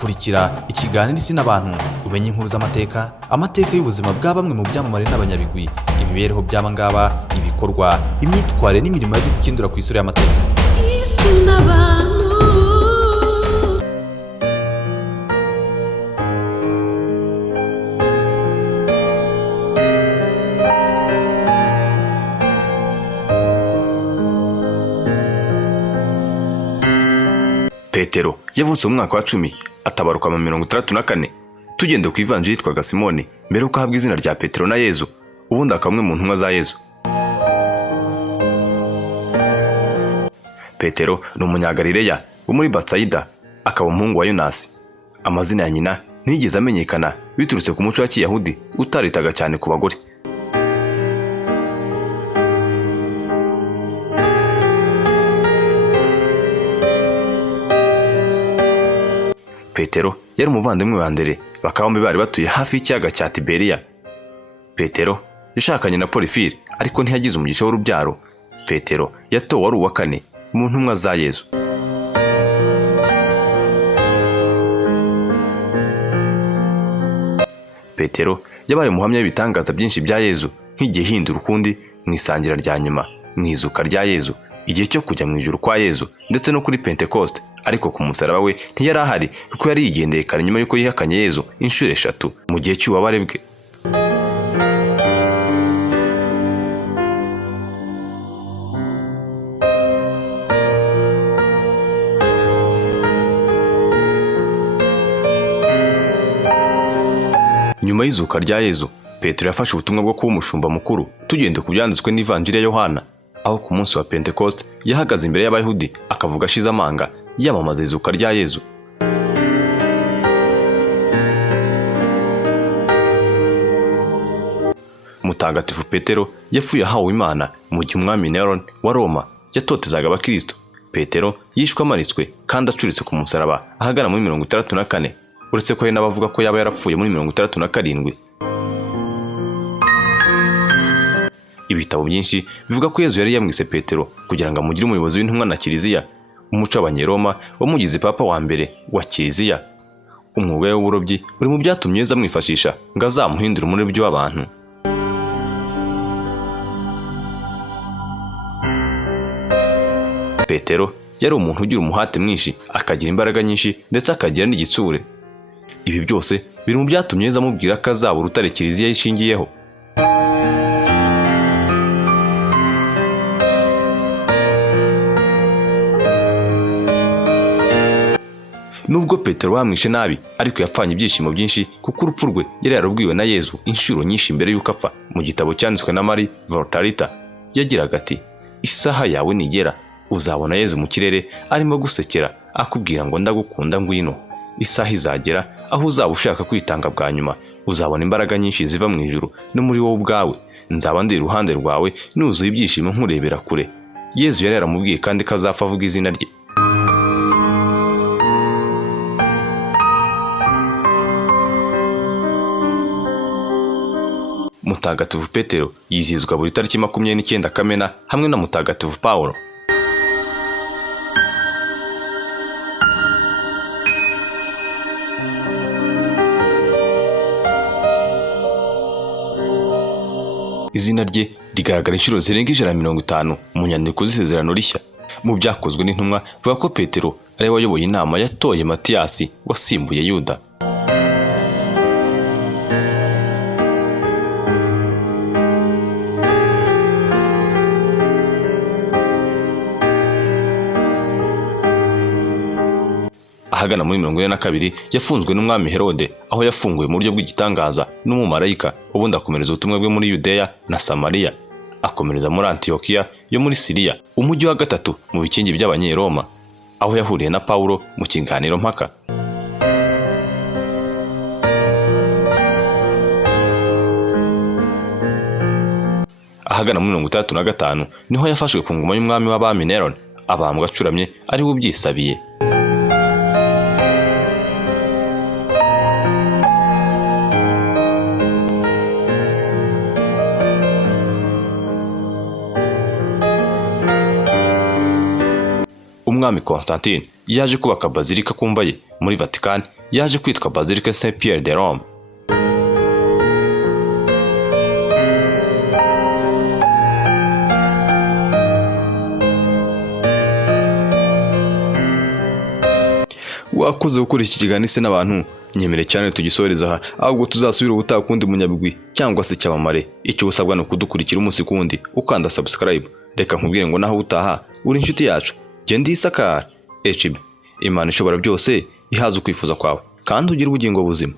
kurikira ikiganiro Isi n'abantu umenye inkuru z'amateka, amateka y'ubuzima bwa bamwe mu byamamare n'abanyabigwi, imibereho by'aba ngaba, ibikorwa, imyitwarire n'imirimo yagize ikindura ku isura y'amateka. Isi n'abantu. Petero yavutse mu mwaka wa 10 atabaruka mu 64. Tugende ku ivanjiri yitwaga Simoni mbere uko ahabwa izina rya Petero na Yezu, ubundi akamwe mu ntumwa za Yezu. Petero ni umunyagalileya wo muri Batsayida, akaba umuhungu wa Yonasi. Amazina ya nyina ntiyigeze amenyekana biturutse ku muco wa Kiyahudi utaritaga cyane ku bagore. Petero yari umuvandimwe wa mbere, bakaba bombi bari batuye hafi y'ikiyaga cya Tiberiya. Petero yashakanye na Polifire ariko ntiyagize umugisha w'urubyaro. Petero yatowe ari uwa 4 mu ntumwa za Yezu. Petero yabaye umuhamya w'ibitangaza byinshi bya Yezu, nk'igihe hindura ukundi mu isangira rya nyuma, mu izuka rya Yezu, igihe cyo kujya mu ijuru kwa Yezu, ndetse no kuri Pentecoste. Ariko ku musaraba we ntiyari ahari kuko yari yigendeye kare nyuma yuko yihakanye Yezu inshuro 3 mu gihe cy'ububabare bwe. Nyuma y'izuka rya Yezu, Petero yafashe ubutumwa bwo kuba umushumba mukuru. Tugende ku byanditswe n'ivanjiri ya Yohana, aho ku munsi wa Pentecoste yahagaze imbere y'Abayahudi akavuga ashize amanga, yamamaza izuka rya Yezu. Mutagatifu Petero yapfuye ahawe Imana mu gihe umwami Neron wa Roma yatotezaga abakristo. Petero yishwe amanitswe kandi acuritse ku musaraba ahagana muri 64, uretse ko hari n'abavuga ko yaba yarapfuye muri 67. Ibitabo byinshi bivuga ko Yezu yari yamwise Petero kugira ngo amugire umuyobozi w'intumwa na Kiliziya. Umuco w'Abanyeroma wamugize papa wa mbere wa Kiliziya. Umwuga w'uburobyi uri mu byatumye Yezu amwifashisha ngo azamuhindure umurobyi w'abantu. Petero yari umuntu ugira umuhate mwinshi, akagira imbaraga nyinshi, ndetse akagira n'igitsure. Ibi byose biri mu byatumye Yezu amubwira ko azaba urutare Kiliziya yishingiyeho. Nubwo Petero bamwishe nabi, ariko yapfanye ibyishimo byinshi kuko urupfu rwe yari yarubwiwe na Yezu inshuro nyinshi mbere y'uko apfa. Mu gitabo cyanditswe na Marie Voltarita yagiraga ati, isaha yawe nigera uzabona Yezu mu kirere arimo gusekera akubwira ngo ndagukunda ngwino. Isaha izagera aho uzaba ushaka kwitanga bwa nyuma, uzabona imbaraga nyinshi ziva mu ijuru no muri wowe ubwawe. Nzaba ndi iruhande rwawe nuzuye ibyishimo nkurebera kure. Yezu yari yaramubwiye kandi ko azapfa avuga izina rye. Mutagatifu Petero yizihizwa buri tariki 29 Kamena hamwe na Mutagatifu Paulo. Izina rye rigaragara inshuro zirenga 150 mu nyandiko z'isezerano rishya. Mu byakozwe n'intumwa bivuga ko Petero ari we wayoboye inama yatoye Matiyasi wasimbuye Yuda. Ahagana muri 42 yafunzwe n'umwami Herode, aho yafunguwe mu buryo bw'igitangaza n'umumarayika, ubundi akomereza ubutumwa bwe muri Yudeya na Samariya, akomereza muri Antiokia yo muri Siriya, umujyi wa 3 mu bikingi by'Abanyeroma, aho yahuriye na Paulo mu kiganiro mpaka. Ahagana muri 35 niho yafashwe ku ngoma y'umwami w'abami Neron, abambwa acuramye ari we ubyisabiye. umwami umwami Constantine yaje kubaka bazilika ku mva ye muri Vatican yaje kwitwa Basilique Saint Pierre de Rome. Wakoze gukora iki kiganiro isi n'abantu, nyemere cyane tugisoreza aha, ahubwo tuzasubira ubutaha kundi munyabigwi cyangwa se cyamamare. Icyo usabwa ni ukudukurikira umunsi kundi ukanda subscribe. Reka nkubwire ngo naho utaha uri inshuti yacu. Ndi Isakari HB. Imana ishobora byose ihaza ukwifuza kwawe kandi ugira ubugingo buzima.